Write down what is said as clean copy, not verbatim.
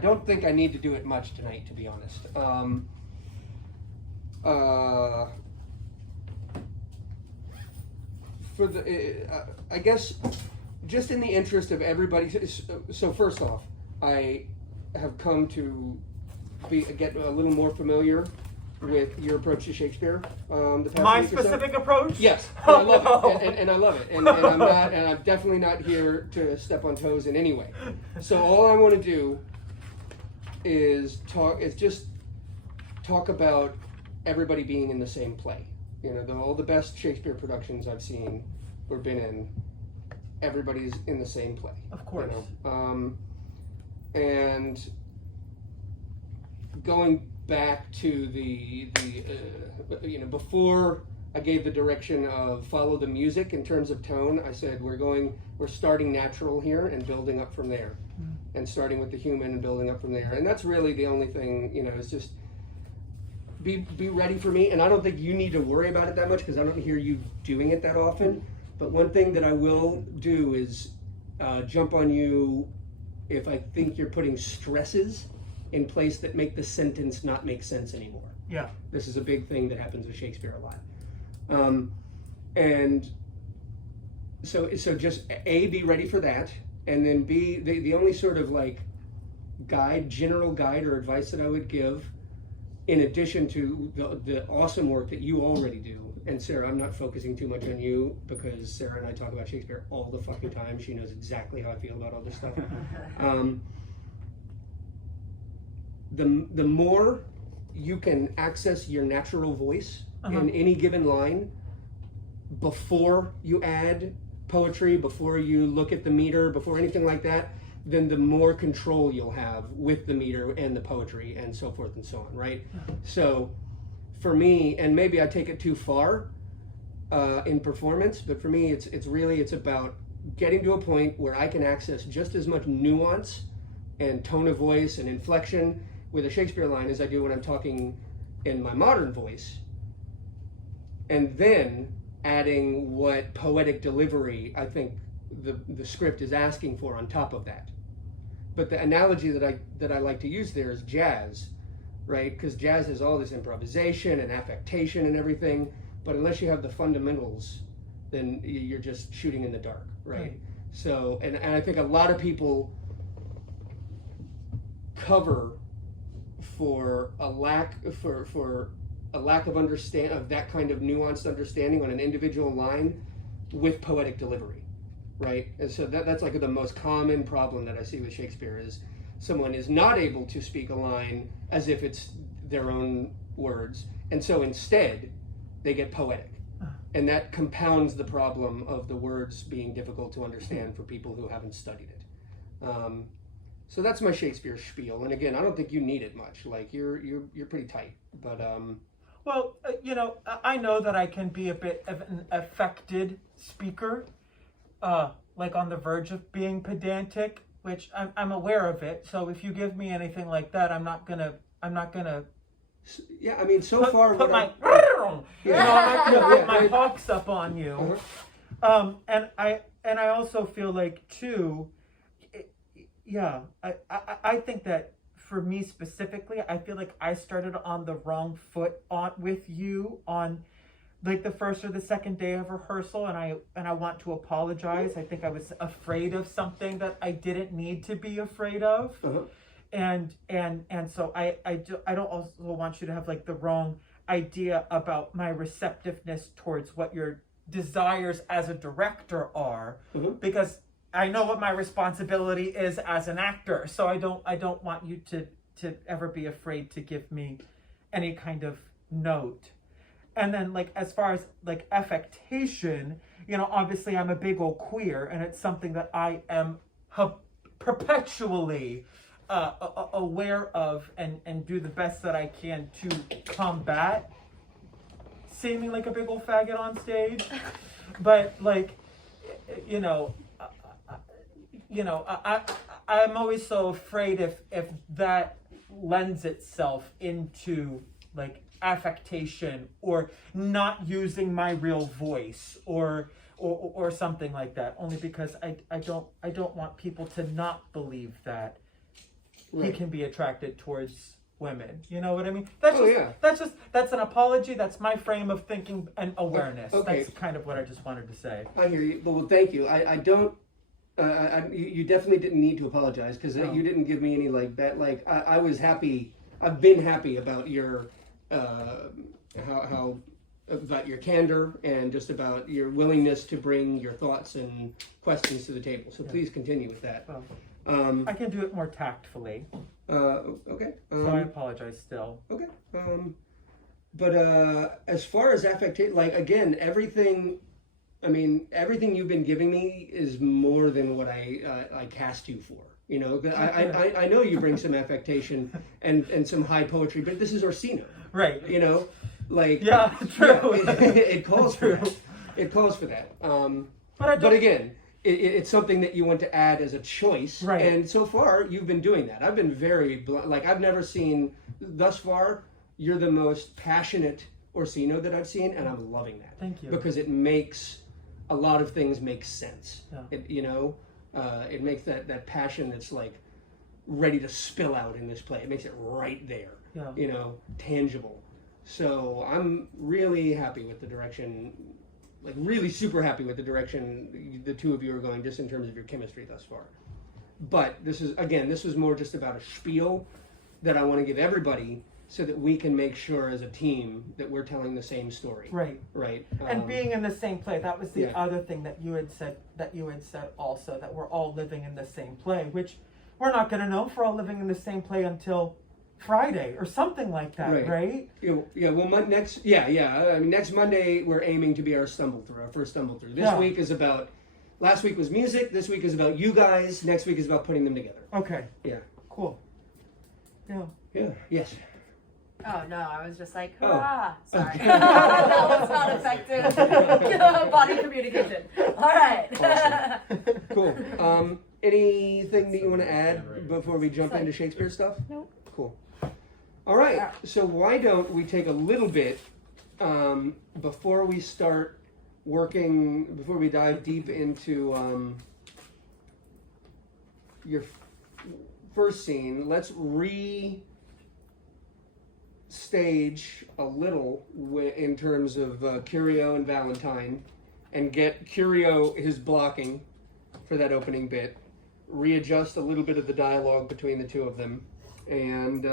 don't think I need to do it much tonight, to be honest. For the, I guess, just in the interest of everybody. So first off, I have come to get a little more familiar with your approach to Shakespeare. The past My week or so. specific approach? Yes, and I love it, and I love it, and I'm definitely not here to step on toes in any way. So all I want to do is just talk about everybody being in the same play. You know, all the best Shakespeare productions I've seen or been in, everybody's in the same play. Of course. You know? And going back to the before I gave the direction of follow the music in terms of tone, I said we're starting natural here and building up from there, and starting with the human and building up from there. And that's really the only thing, is just be ready for me. And I don't think you need to worry about it that much because I don't hear you doing it that often. But one thing that I will do is jump on you if I think you're putting stresses in place that make the sentence not make sense anymore. Yeah. This is a big thing that happens with Shakespeare a lot. And so just A, be ready for that. And then B, the only sort of like general guide or advice that I would give, in addition to the awesome work that you already do, and Sarah, I'm not focusing too much on you because Sarah and I talk about Shakespeare all the fucking time. She knows exactly how I feel about all this stuff. The more you can access your natural voice in any given line before you add poetry, before you look at the meter, before anything like that, then the more control you'll have with the meter and the poetry and so forth and so on, right? So for me, and maybe I take it too far in performance, but for me it's about getting to a point where I can access just as much nuance and tone of voice and inflection with a Shakespeare line as I do when I'm talking in my modern voice, and then adding what poetic delivery I think the script is asking for on top of that. But the analogy that I like to use there is jazz, right? Because jazz has all this improvisation and affectation and everything, but unless you have the fundamentals, then you're just shooting in the dark, right? So, and I think a lot of people cover for a lack of understand of that kind of nuanced understanding on an individual line with poetic delivery, right? And so that's like the most common problem that I see with Shakespeare is someone is not able to speak a line as if it's their own words, and so instead they get poetic, and that compounds the problem of the words being difficult to understand for people who haven't studied it. So that's my Shakespeare spiel, and again, I don't think you need it much. Like you're pretty tight, but Well, I know that I can be a bit of an affected speaker, like on the verge of being pedantic, which I'm aware of it. So if you give me anything like that, I'm not gonna. Yeah, I mean, so far, put my, I'm not gonna put my hawks up on you. And I also feel like too. Yeah, I think that for me specifically, I feel like I started on the wrong foot with you on like the first or the second day of rehearsal, and I want to apologize. I think I was afraid of something that I didn't need to be afraid of. And so I don't also want you to have like the wrong idea about my receptiveness towards what your desires as a director are, because I know what my responsibility is as an actor, so I don't want you to ever be afraid to give me any kind of note. And then like as far as like affectation, obviously I'm a big old queer, and it's something that I am perpetually aware of and do the best that I can to combat seeming like a big old faggot on stage. But like, I'm always so afraid if that lends itself into like affectation or not using my real voice or something like that, only because I don't want people to not believe that he Right. can be attracted towards women. You know what I mean? That's an apology. That's my frame of thinking and awareness. Okay. That's kind of what I just wanted to say. I hear you. Well, thank you. I don't. You definitely didn't need to apologize because No. you didn't give me any like that. Like I was happy. I've been happy about your how about your candor and just about your willingness to bring your thoughts and questions to the table. So please continue with that. Well, Um, I can do it more tactfully, okay. so I apologize still. Okay. But as far as affectation, like again, everything. I mean, everything you've been giving me is more than what I cast you for. You know, I know you bring some affectation and some high poetry, but this is Orsino. Right. You know, like Yeah, true. it calls for that. It calls for that. But again, it's something that you want to add as a choice, Right. And so far, you've been doing that. I've been very like I've never seen thus far. You're the most passionate Orsino that I've seen, and I'm loving that. Thank you. Because it makes a lot of things make sense. Yeah. It makes that passion that's like ready to spill out in this play. It makes it right there. Yeah. You know, tangible. So I'm really happy with the direction. Like really super happy with the direction the two of you are going, just in terms of your chemistry thus far. But this was more just about a spiel that I want to give everybody, so that we can make sure as a team that we're telling the same story. Right. Right. And being in the same play, that was the Yeah. other thing that you had said also, that we're all living in the same play, which we're not going to know if we're all living in the same play until Friday or something like that, right? Yeah. Well, next Monday we're aiming to be our first stumble through. This week is about. Last week was music. This week is about you guys. Next week is about putting them together. Okay. Yeah. Cool. Yeah. Yeah. Yes. Oh no, I was just like, Oh. hurrah! Sorry, that was not effective. Body communication. All right. Awesome. Cool. Anything that you want to add before we jump into Shakespeare stuff? Nope. Cool. All right. So why don't we take a little bit before we start working, before we dive deep into your first scene? Let's stage a little in terms of Curio and Valentine, and get Curio his blocking for that opening bit, readjust a little bit of the dialogue between the two of them, and